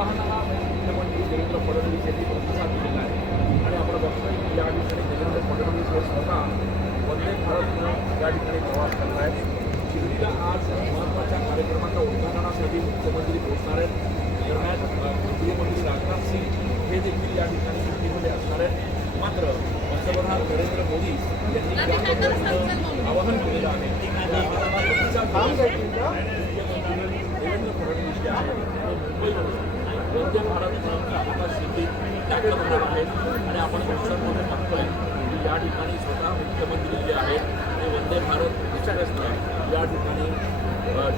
आवाहनाला मुख्यमंत्री देवेंद्र फडणवीस यांनी प्रतिसाद दिलेला आहे आणि आपण बघतोय की या ठिकाणी देवेंद्र फडणवीस हे स्वतः वंदे भारतनं या ठिकाणी प्रवास करणार आहेत। शिर्डीला आज महत्त्वाच्या कार्यक्रमाच्या उद्घाटनासाठी मुख्यमंत्री पोहोचणार आहेत। दरम्यान केंद्रीय मंत्री राजनाथ सिंह हे देखील या ठिकाणी शिर्डीमध्ये असणार आहेत। मात्र पंतप्रधान नरेंद्र मोदी यांनी या पद्धतीनं आवाहन केलेलं आहे। देवेंद्र फडणवीस जे आहेत मुंबईमध्ये वंदे भारतनं आता शिर्डी दाखल होणार आहेत आणि आपण संसदमध्ये बघतोय की या ठिकाणी स्वतः मुख्यमंत्री जे आहेत ते वंदे भारत एक्सप्रेसनं या ठिकाणी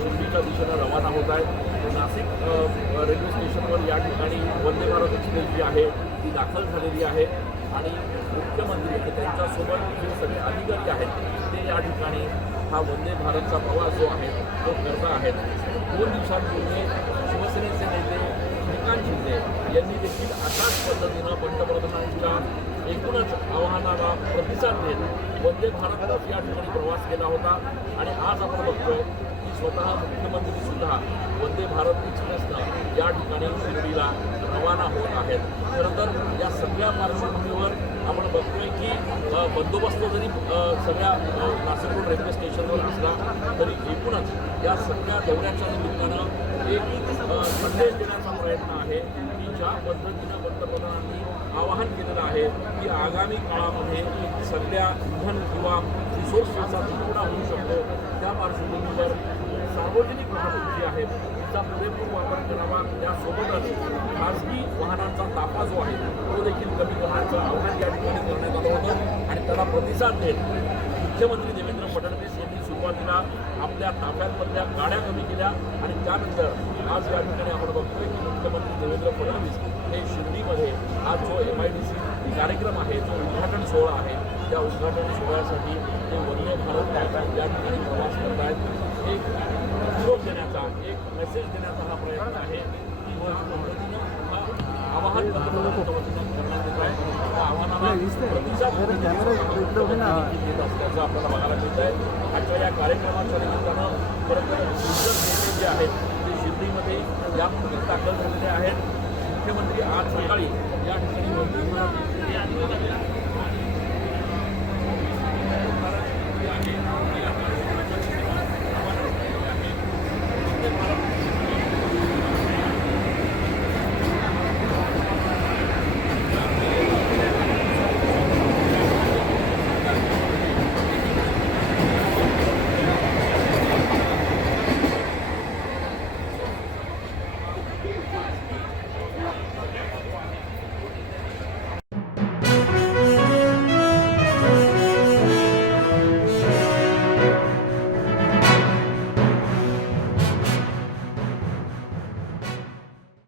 शिर्डीच्या दिशेनं रवाना होत आहेत। नाशिक रेल्वे स्टेशनवर या ठिकाणी वंदे भारत एक्सप्रेस जी आहे ती दाखल झालेली आहे आणि मुख्यमंत्री आणि त्यांच्यासोबत जे सगळे अधिकारी आहेत ते या ठिकाणी हा वंदे भारतचा प्रवास जो आहे तो करत आहेत। 2 दिवसांपूर्वी शिवसेनेचे नेते श्रीकांत शिंदे यांनी देखील अशाच पद्धतीनं पंतप्रधानांच्या एकूणच आवाहनाला प्रतिसाद देत वंदे भारत या ठिकाणी प्रवास केला होता आणि आज आपण बघतोय की स्वतः मुख्यमंत्रीसुद्धा वंदे भारत एक्सप्रेसनं या ठिकाणी शिर्डीला रवाना होत आहेत। खरं तर या सगळ्या पार्श्वभूमीवर आपण बघतोय की बंदोबस्त जरी सगळ्या नाशिक रोड रेल्वे स्टेशनवर असला तरी एकूणच या सगळ्या दौऱ्याच्या निमित्तानं एक संदेश देण्याचा प्रयत्न आहे की ज्या पद्धतीनं पंतप्रधानांनी आवाहन केलेलं आहे की आगामी काळामध्ये सगळ्या इंधन किंवा रिसोर्सेसचा तुटवडा होऊ शकतो, त्या पार्श्वभूमीवर सार्वजनिक वाहतूक जी आहे तिचा पुरेपूर वापर करावा। त्यासोबतच खाजगी वाहनांचा ताफा जो आहे तो देखील कमी करण्याचं आवाहन या ठिकाणी करण्यात आलं होतं आणि त्याला प्रतिसाद देत मुख्यमंत्री देवेंद्र फडणवीस यांनी सुरुवातीला आपल्या ताफ्यांमधल्या गाड्या कमी केल्या आणि त्यानंतर आज या ठिकाणी आपण बघतोय की मुख्यमंत्री देवेंद्र फडणवीस हे शिर्डीमध्ये आज जो MIDC कार्यक्रम आहे, जो उद्घाटन सोहळा आहे, त्या उद्घाटन सोहळ्यासाठी ते वंदे भारत या ठिकाणी प्रवास करत आहेत। एक निरोप देण्याचा, एक मेसेज देण्याचा हा प्रयत्न आहे की ज्या पद्धतीनं हा आवाहन पंतप्रधानांच्या वतीनं करण्यात येत आहे त्या आव्हानाला प्रतिसाद देत असल्याचं आपल्याला बघायला मिळत आहे। आजच्या या कार्यक्रमाच्या निमित्तानं खरं तर दिग्गज नेते जे आहेत ते शिर्डीमध्ये यापूर्वीच दाखल झालेले आहेत। मुख्यमंत्री आज सकाळी या ठिकाणी